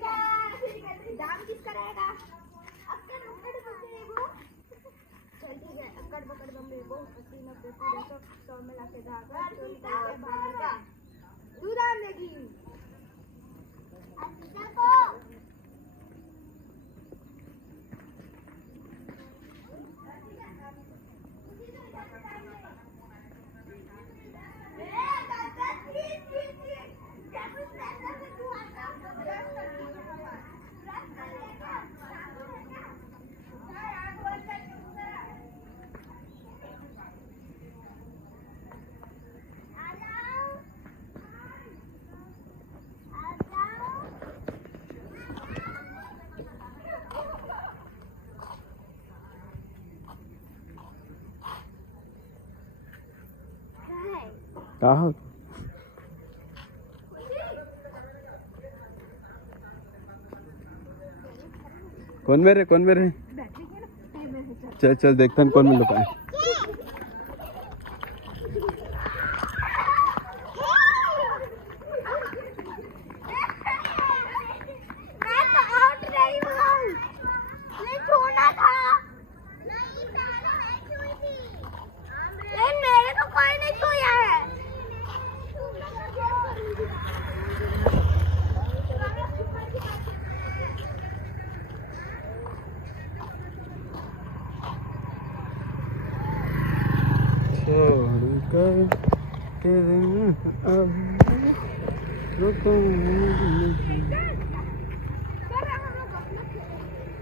दाम किसका रहेगा? अब क्या नुक्कड़ बोलते हैं वो? चल ठीक है, अक्कड़ बकड़ बम्बे को 80 90 100 में लाके धागा चोरी करके बाहर का तू दाम देगी। अच्छा को कहाँ कौन मेरे चल चल देखते हैं कौन मिल पाए।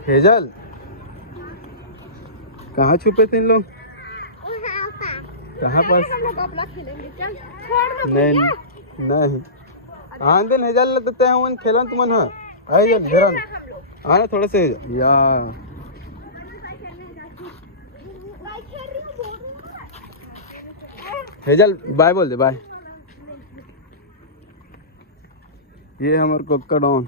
हेजल कहाँ छुपे थे इन लोग? कहाँ पास? नहीं नहीं आंदे हेजल लगते हैं वन खेलन तुमन है हेजल हेरन आना थोड़ा से यार हेजल बाय बोल दे बाय। ये हमारे कोक्का डॉन।